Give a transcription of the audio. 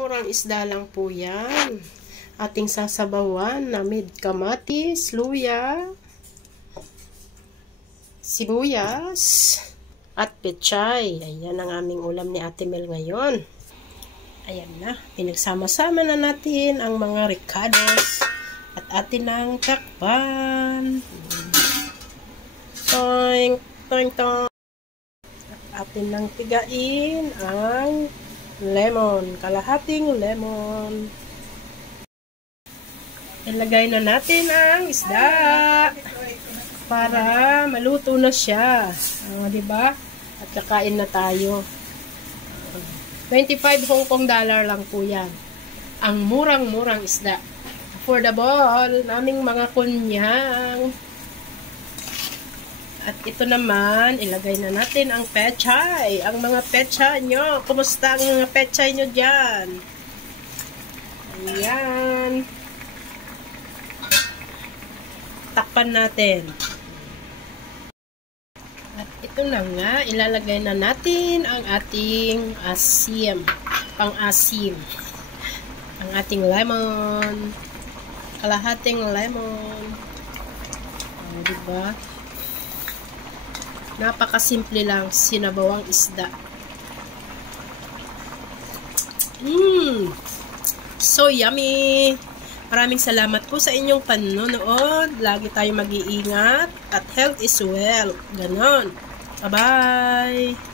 Murang isda lang po yan. Ating sasabawan na may kamatis, luya, sibuyas, at pechay. Ayan ang aming ulam ni Ate Mel ngayon. Ayan na. Pinagsama-sama na natin ang mga ricados at atin ang takpan. Toing, toing, toing. At atin ang pigain ang lemon. Kalahating lemon. Ilagay na natin ang isda para maluto na siya. Diba? At kakain na tayo. 25 Hong Kong dollar lang po yan. Ang murang-murang isda. Affordable. Naming mga kunyang. At ito naman, ilagay na natin ang pechay. Ang mga pechay nyo. Kumusta ang mga pechay nyo dyan? Ayan. Takpan natin. At ito na nga, ilalagay na natin ang ating asim. Pang-asim. Ang ating lemon. Kalahating lemon. Diba? Napakasimple lang, sinabawang isda. So yummy! Maraming salamat po sa inyong panonood. Lagi tayong mag-iingat at health is wealth. Ganon. Bye-bye!